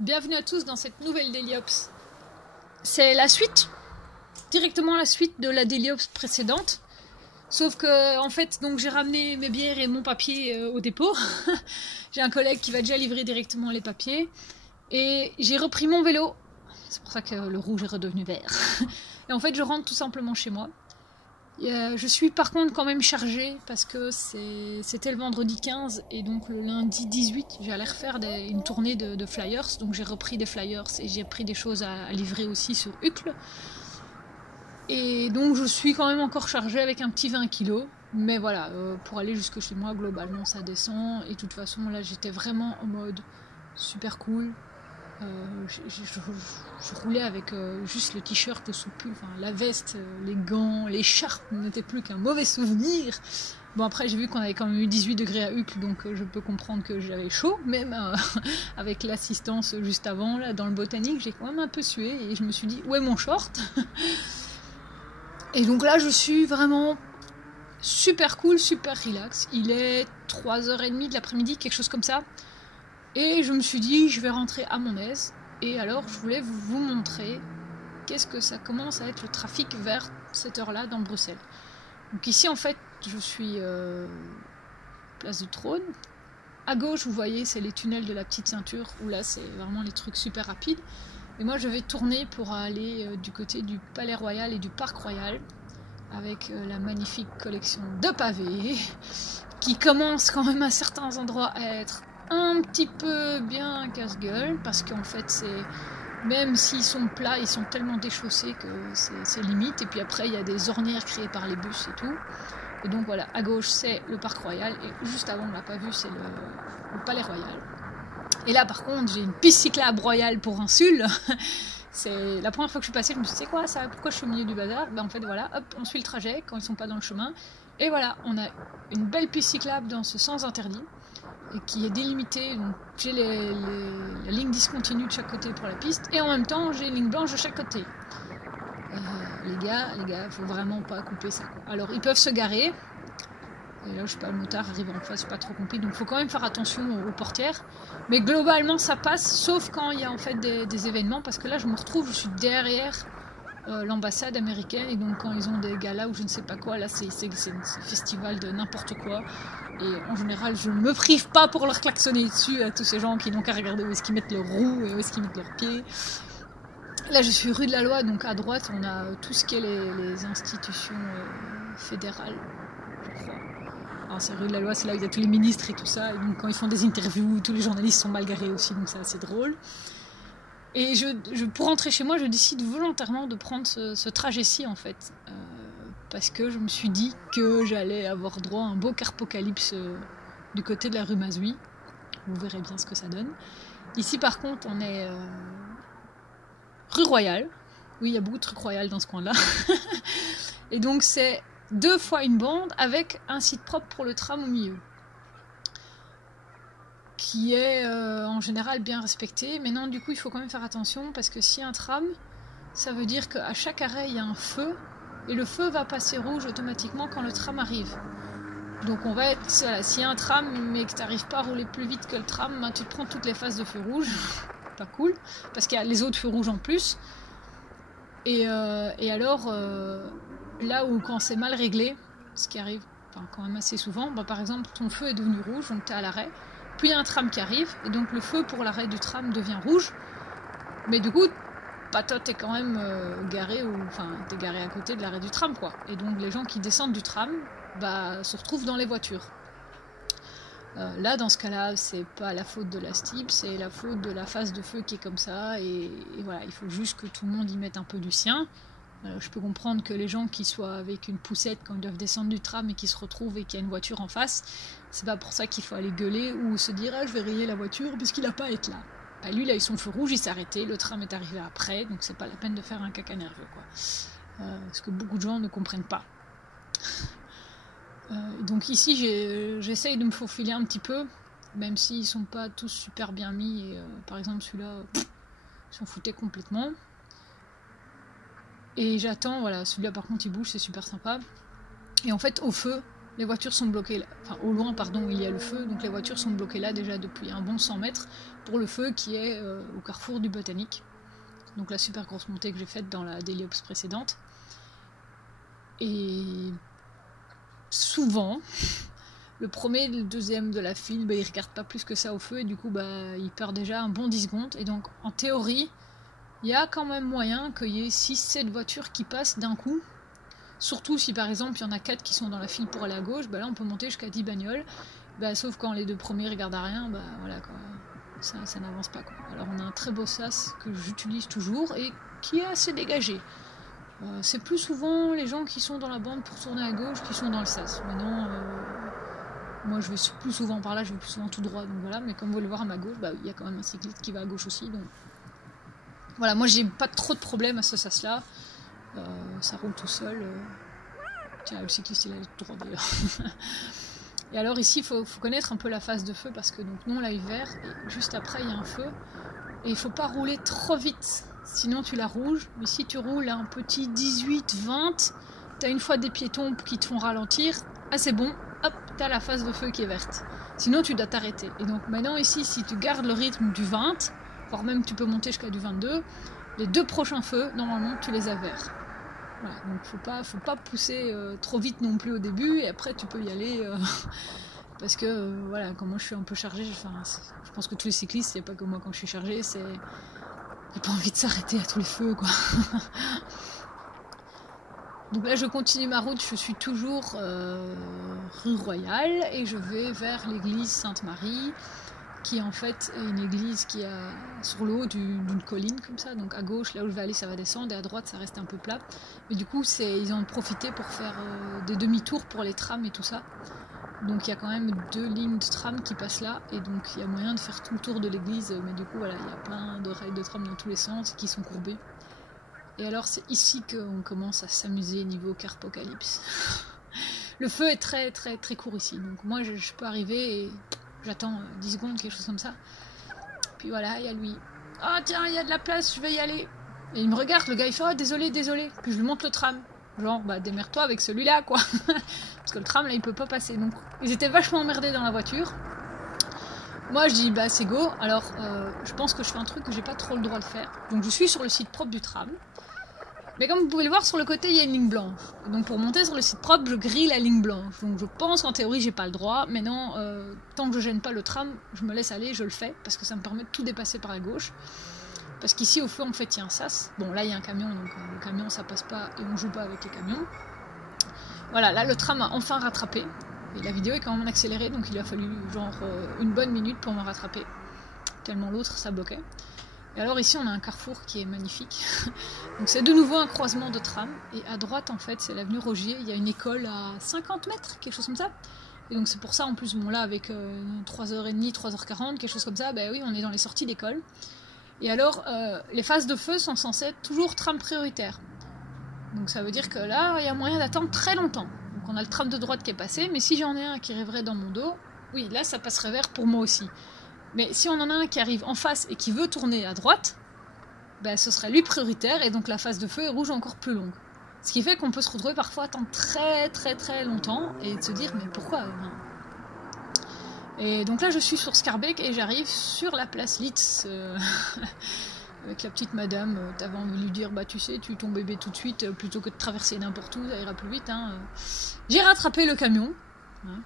Bienvenue à tous dans cette nouvelle Daily Ops. C'est la suite, directement la suite de la Daily Ops précédente. Sauf que, en fait, donc j'ai ramené mes bières et mon papier au dépôt. J'ai un collègue qui va déjà livrer directement les papiers. Et j'ai repris mon vélo. C'est pour ça que le rouge est redevenu vert. Et en fait, je rentre tout simplement chez moi. Je suis par contre quand même chargée parce que c'était le vendredi 15 et donc le lundi 18 j'allais refaire une tournée de flyers, donc j'ai repris des flyers et j'ai pris des choses à livrer aussi sur Uccle, et donc je suis quand même encore chargée avec un petit 20 kg, mais voilà, pour aller jusque chez moi globalement ça descend, et de toute façon là j'étais vraiment en mode super cool. Je roulais avec juste le t-shirt, le sous-pull, enfin, la veste, les gants, l'écharpe n'était plus qu'un mauvais souvenir. Bon, après j'ai vu qu'on avait quand même eu 18 degrés à Uccle, donc je peux comprendre que j'avais chaud, même avec l'assistance juste avant, là dans le botanique, j'ai quand même un peu sué et je me suis dit où est mon short. Et donc là je suis vraiment super cool, super relax. Il est 3h30 de l'après-midi, quelque chose comme ça. Et je me suis dit, je vais rentrer à mon aise. Et alors, je voulais vous montrer qu'est-ce que ça commence à être le trafic vers cette heure-là dans Bruxelles. Donc ici, en fait, je suis place du Trône. À gauche, vous voyez, c'est les tunnels de la petite ceinture, où là, c'est vraiment les trucs super rapides. Et moi, je vais tourner pour aller du côté du Palais Royal et du Parc Royal, avec la magnifique collection de pavés, qui commence quand même à certains endroits à être un petit peu bien casse-gueule, parce qu'en fait c'est, même s'ils sont plats, ils sont tellement déchaussés que c'est limite. Et puis après il y a des ornières créées par les bus et tout. Et donc voilà, à gauche c'est le Parc Royal et juste avant, on l'a pas vu, c'est le Palais Royal. Et là par contre j'ai une piste cyclable royale pour un sul. C'est la première fois que je suis passée, je me suis dit c'est quoi ça, pourquoi je suis au milieu du bazar. Ben en fait voilà, hop, on suit le trajet quand ils sont pas dans le chemin. Et voilà, on a une belle piste cyclable dans ce sens interdit, et qui est délimitée. Donc j'ai la ligne discontinue de chaque côté pour la piste, et en même temps j'ai une ligne blanche de chaque côté. Les gars, faut vraiment pas couper ça, quoi. Alors ils peuvent se garer, et là je sais pas, le motard arrive en face, c'est pas trop compris, donc faut quand même faire attention aux portières, mais globalement ça passe, sauf quand il y a en fait des événements, parce que là je me retrouve, je suis derrière l'ambassade américaine, et donc quand ils ont des galas ou je ne sais pas quoi, là c'est un festival de n'importe quoi. Et en général, je ne me prive pas pour leur klaxonner dessus à tous ces gens qui n'ont qu'à regarder où est-ce qu'ils mettent leurs roues et où est-ce qu'ils mettent leurs pieds. Là, je suis rue de la Loi, donc à droite, on a tout ce qui est les institutions fédérales, je crois. Alors, c'est rue de la Loi, c'est là où il y a tous les ministres et tout ça. Et donc, quand ils font des interviews, tous les journalistes sont mal garés aussi, donc c'est assez drôle. Et pour rentrer chez moi, je décide volontairement de prendre ce trajet-ci, en fait. Parce que je me suis dit que j'allais avoir droit à un beau carpocalypse du côté de la rue Mazouy. Vous verrez bien ce que ça donne. Ici par contre on est rue Royale. Oui, il y a beaucoup de trucs royales dans ce coin-là. Et donc c'est 2 fois une bande avec un site propre pour le tram au milieu, qui est en général bien respecté. Mais non, du coup il faut quand même faire attention, parce que s'il y a un tram, ça veut dire qu'à chaque arrêt il y a un feu, et le feu va passer rouge automatiquement quand le tram arrive. Donc on va être, voilà, s'il y a un tram mais que tu n'arrives pas à rouler plus vite que le tram, ben tu te prends toutes les phases de feu rouge. Pas cool, parce qu'il y a les autres feux rouges en plus. Et alors là où quand c'est mal réglé, ce qui arrive quand même assez souvent, ben par exemple ton feu est devenu rouge, donc tu es à l'arrêt, puis il y a un tram qui arrive, et donc le feu pour l'arrêt du tram devient rouge, mais du coup toi t'es quand même garé, t'es garé à côté de l'arrêt du tram, quoi. Et donc les gens qui descendent du tram se retrouvent dans les voitures. Là dans ce cas-là, c'est pas la faute de la STIB, c'est la faute de la phase de feu qui est comme ça, et voilà, il faut juste que tout le monde y mette un peu du sien. Je peux comprendre que les gens qui soient avec une poussette quand ils doivent descendre du tram et qui se retrouvent et qu'il y a une voiture en face, c'est pas pour ça qu'il faut aller gueuler ou se dire je vais rayer la voiture puisqu'il n'a pas à être là. Lui, il a eu son feu rouge, il s'est arrêté, le tram est arrivé après, donc c'est pas la peine de faire un caca nerveux, quoi. Ce que beaucoup de gens ne comprennent pas. Donc ici, j'essaye de me faufiler un petit peu, même s'ils sont pas tous super bien mis. Et, par exemple, celui-là, ils s'en foutaient complètement. Et j'attends, voilà, celui-là par contre il bouge, c'est super sympa. Et en fait, au feu, les voitures sont bloquées là. Enfin, au loin, pardon, il y a le feu, donc les voitures sont bloquées là déjà depuis un bon 100 mètres pour le feu qui est au carrefour du Botanique. Donc la super grosse montée que j'ai faite dans la Daily Ops précédente. Et souvent, le premier et le deuxième de la file, ils regardent pas plus que ça au feu et du coup, ils perdent déjà un bon 10 secondes. Et donc, en théorie, il y a quand même moyen qu'il y ait 6-7 voitures qui passent d'un coup. Surtout si par exemple il y en a 4 qui sont dans la file pour aller à gauche, là on peut monter jusqu'à 10 bagnoles. Sauf quand les 2 premiers regardent à rien, voilà quoi. Ça n'avance pas quoi. Alors on a un très beau sas que j'utilise toujours et qui est assez dégagé. C'est plus souvent les gens qui sont dans la bande pour tourner à gauche qui sont dans le sas. Maintenant, moi je vais plus souvent par là, je vais plus souvent tout droit, donc voilà. Mais comme vous le voir à ma gauche, il y a quand même un cycliste qui va à gauche aussi. Donc voilà, moi j'ai pas trop de problème à ce sas là. Ça roule tout seul. Tiens, le cycliste il a le droit d'ailleurs. Et alors ici il faut connaître un peu la phase de feu parce que donc nous on l'a eu vert et juste après il y a un feu et il faut pas rouler trop vite sinon tu la rouges. Mais si tu roules à un petit 18-20, t'as une fois des piétons qui te font ralentir, c'est bon, hop, t'as la phase de feu qui est verte. Sinon tu dois t'arrêter. Et donc maintenant ici si tu gardes le rythme du 20, voire même tu peux monter jusqu'à du 22, les 2 prochains feux normalement tu les as verts. Voilà, donc faut pas pousser trop vite non plus au début et après tu peux y aller parce que voilà, quand moi je suis un peu chargée, je pense que tous les cyclistes, il n'y a pas que moi quand je suis chargée, j'ai pas envie de s'arrêter à tous les feux quoi. Donc là je continue ma route, je suis toujours rue Royale et je vais vers l'église Sainte-Marie qui en fait est une église qui est sur le haut d'une colline comme ça, donc à gauche là où je vais aller ça va descendre et à droite ça reste un peu plat, mais du coup ils en ont profité pour faire des demi-tours pour les trams et tout ça, donc il y a quand même 2 lignes de tram qui passent là et donc il y a moyen de faire tout le tour de l'église, mais du coup voilà il y a plein de rails de tram dans tous les sens qui sont courbés et alors c'est ici qu'on commence à s'amuser niveau Carpocalypse. Le feu est très très très court ici, donc moi je peux arriver et j'attends 10 secondes, quelque chose comme ça. Puis voilà, il y a lui. Ah tiens, il y a de la place, je vais y aller. Et il me regarde, le gars, il fait désolé. Puis je lui montre le tram. Genre, démerde-toi avec celui-là, quoi. Parce que le tram, là, il peut pas passer. Donc, ils étaient vachement emmerdés dans la voiture. Moi, je dis, c'est go. Alors, je pense que je fais un truc que j'ai pas trop le droit de faire. Donc, je suis sur le site propre du tram. Mais comme vous pouvez le voir, sur le côté, il y a une ligne blanche. Donc pour monter sur le site propre, je grille la ligne blanche. Donc je pense qu'en théorie, j'ai pas le droit. Mais non, tant que je gêne pas le tram, je me laisse aller, je le fais. Parce que ça me permet de tout dépasser par la gauche. Parce qu'ici, au feu, en fait, il y a un sas. Bon, là, il y a un camion. Donc le camion, ça passe pas. Et on joue pas avec les camions. Voilà, là, le tram a enfin rattrapé. Et la vidéo est quand même accélérée. Donc il a fallu genre une bonne minute pour me rattraper. Tellement l'autre, ça bloquait. Et alors ici on a un carrefour qui est magnifique. Donc c'est de nouveau un croisement de tram. Et à droite en fait c'est l'avenue Rogier. Il y a une école à 50 mètres, quelque chose comme ça. Et donc c'est pour ça en plus, bon là avec 3h30, 3h40, quelque chose comme ça, oui on est dans les sorties d'école. Et alors les phases de feu sont censées être toujours tram prioritaire. Donc ça veut dire que là il y a moyen d'attendre très longtemps. Donc on a le tram de droite qui est passé, mais si j'en ai un qui rêverait dans mon dos, oui là ça passerait vert pour moi aussi. Mais si on en a un qui arrive en face et qui veut tourner à droite, ce serait lui prioritaire et donc la phase de feu est rouge encore plus longue. Ce qui fait qu'on peut se retrouver parfois à attendre très très très longtemps et se dire mais pourquoi Et donc là je suis sur Scarbeck et j'arrive sur la place Litz avec la petite madame. T'avais envie de lui dire tu sais, tue ton bébé tout de suite plutôt que de traverser n'importe où, ça ira plus vite. J'ai rattrapé le camion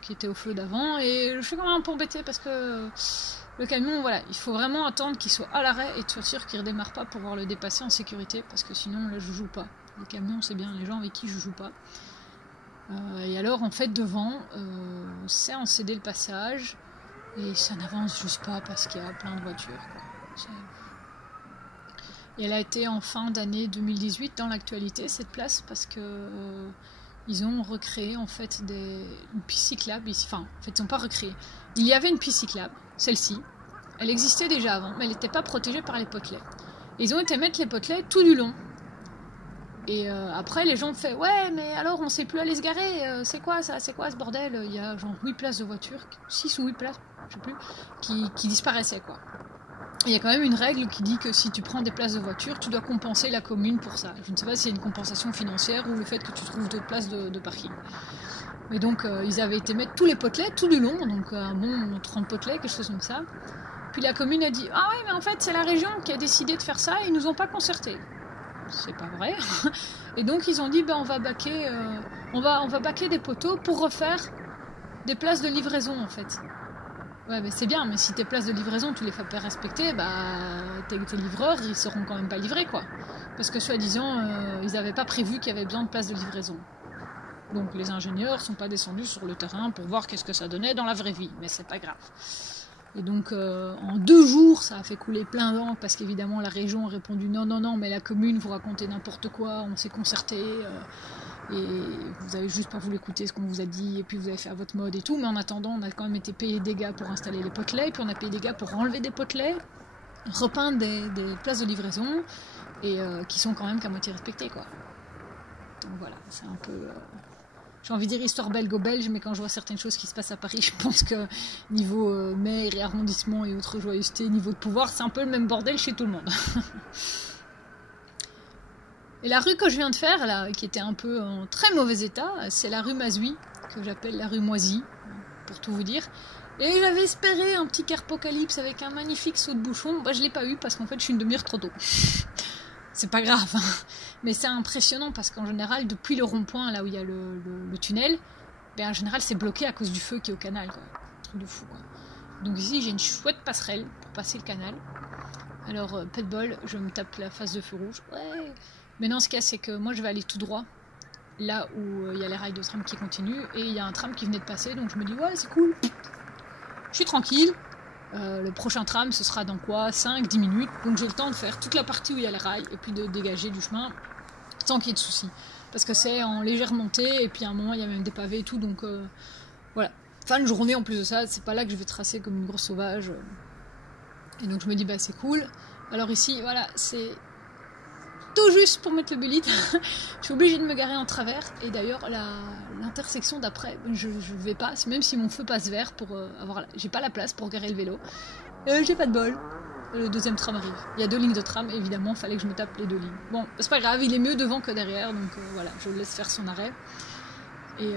qui était au feu d'avant et je suis quand même un peu embêtée parce que le camion, voilà, il faut vraiment attendre qu'il soit à l'arrêt et être sûr qu'il ne redémarre pas pour pouvoir le dépasser en sécurité parce que sinon là je joue pas. Les camions c'est bien les gens avec qui je joue pas. Et alors en fait devant c'est en cédé le passage et ça n'avance juste pas parce qu'il y a plein de voitures quoi. Et elle a été en fin d'année 2018 dans l'actualité cette place parce que ils ont recréé en fait une piste cyclable ici. Enfin en fait ils n'ont pas recréé. Il y avait une piste cyclable. Celle-ci, elle existait déjà avant, mais elle n'était pas protégée par les potelets. Et ils ont été mettre les potelets tout du long. Et après, les gens ont fait « Ouais, mais alors on ne sait plus aller se garer, c'est quoi ça, c'est quoi ce bordel ?» Il y a genre 8 places de voiture, 6 ou 8 places, je sais plus, qui disparaissaient quoi. Il y a quand même une règle qui dit que si tu prends des places de voiture, tu dois compenser la commune pour ça. Je ne sais pas s'il y a une compensation financière ou le fait que tu trouves d'autres places de parking. Et donc ils avaient été mettre tous les potelets tout du long, donc un bon 30 potelets, quelque chose comme ça. Puis la commune a dit « Ah ouais, mais en fait c'est la région qui a décidé de faire ça et ils nous ont pas concertés. » C'est pas vrai. Et donc ils ont dit on va baquer des poteaux pour refaire des places de livraison en fait. Ouais, mais c'est bien, mais si tes places de livraison tu les fais pas respecter, tes livreurs ils seront quand même pas livrés quoi. Parce que soi-disant ils n'avaient pas prévu qu'il y avait besoin de places de livraison. Donc les ingénieurs sont pas descendus sur le terrain pour voir qu'est-ce que ça donnait dans la vraie vie, mais c'est pas grave. Et donc en 2 jours ça a fait couler plein d'encre parce qu'évidemment la région a répondu non mais la commune vous racontez n'importe quoi, on s'est concerté et vous avez juste pas voulu écouter ce qu'on vous a dit et puis vous avez fait à votre mode et tout, mais en attendant on a quand même été payé des gars pour installer les potelets, puis on a payé des gars pour enlever des potelets, repeindre des places de livraison et qui sont quand même qu'à moitié respectées quoi. Donc voilà, c'est un peu... J'ai envie de dire histoire belgo-belge, mais quand je vois certaines choses qui se passent à Paris, je pense que niveau maire et arrondissement et autres joyeusetés, niveau de pouvoir, c'est un peu le même bordel chez tout le monde. Et la rue que je viens de faire, là, qui était un peu en très mauvais état, c'est la rue Mazouy, que j'appelle la rue Moisie, pour tout vous dire. Et j'avais espéré un petit carpocalypse avec un magnifique saut de bouchon. Je l'ai pas eu parce qu'en fait je suis une demi-heure trop tôt. C'est pas grave, hein. Mais c'est impressionnant parce qu'en général, depuis le rond-point, là où il y a le tunnel, en général c'est bloqué à cause du feu qui est au canal, quoi. Un truc de fou, quoi. Donc ici j'ai une chouette passerelle pour passer le canal. Alors, pas de bol, je me tape la face de feu rouge. Ouais. Mais non, ce qu'il y a, c'est que moi je vais aller tout droit, là où il y a les rails de tram qui continuent, et il y a un tram qui venait de passer, donc je me dis, ouais, c'est cool. Je suis tranquille. Le prochain tram ce sera dans quoi 5-10 minutes, donc j'ai le temps de faire toute la partie où il y a les rails et puis de dégager du chemin sans qu'il y ait de soucis parce que c'est en légère montée et puis à un moment il y a même des pavés et tout, donc voilà, fin de journée en plus de ça, c'est pas là que je vais tracer comme une grosse sauvage et donc je me dis c'est cool. Alors ici voilà, c'est tout juste pour mettre le bullet. Je suis obligée de me garer en travers et d'ailleurs l'intersection d'après je vais pas, même si mon feu passe vert pour j'ai pas la place pour garer le vélo, j'ai pas de bol, le deuxième tram arrive, il y a 2 lignes de tram, évidemment fallait que je me tape les 2 lignes. Bon, c'est pas grave, il est mieux devant que derrière, donc voilà, je le laisse faire son arrêt et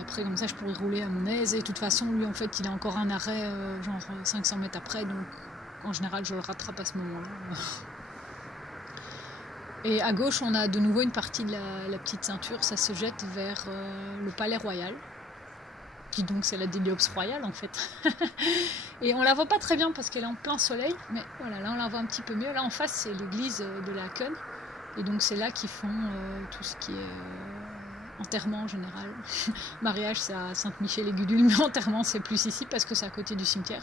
après comme ça je pourrais rouler à mon aise, et de toute façon lui en fait il a encore un arrêt genre 500 mètres après, donc en général je le rattrape à ce moment là. Et à gauche, on a de nouveau une partie de la petite ceinture, ça se jette vers le Palais Royal, qui donc c'est la Déliops Royale en fait. Et on la voit pas très bien parce qu'elle est en plein soleil, mais voilà, là on la voit un petit peu mieux. Là en face, c'est l'église de Laken, et donc c'est là qu'ils font tout ce qui est enterrement en général. Mariage, c'est à Sainte-Michel-et-Gudule, mais enterrement, c'est plus ici parce que c'est à côté du cimetière.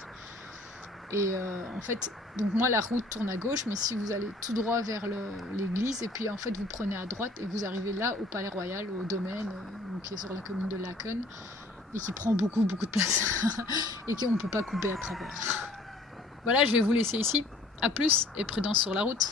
Et en fait, donc moi la route tourne à gauche, mais si vous allez tout droit vers l'église, et puis en fait vous prenez à droite et vous arrivez là au Palais Royal, au domaine qui est sur la commune de Laken et qui prend beaucoup de place et qu'on ne peut pas couper à travers. Voilà, je vais vous laisser ici. A plus et prudence sur la route.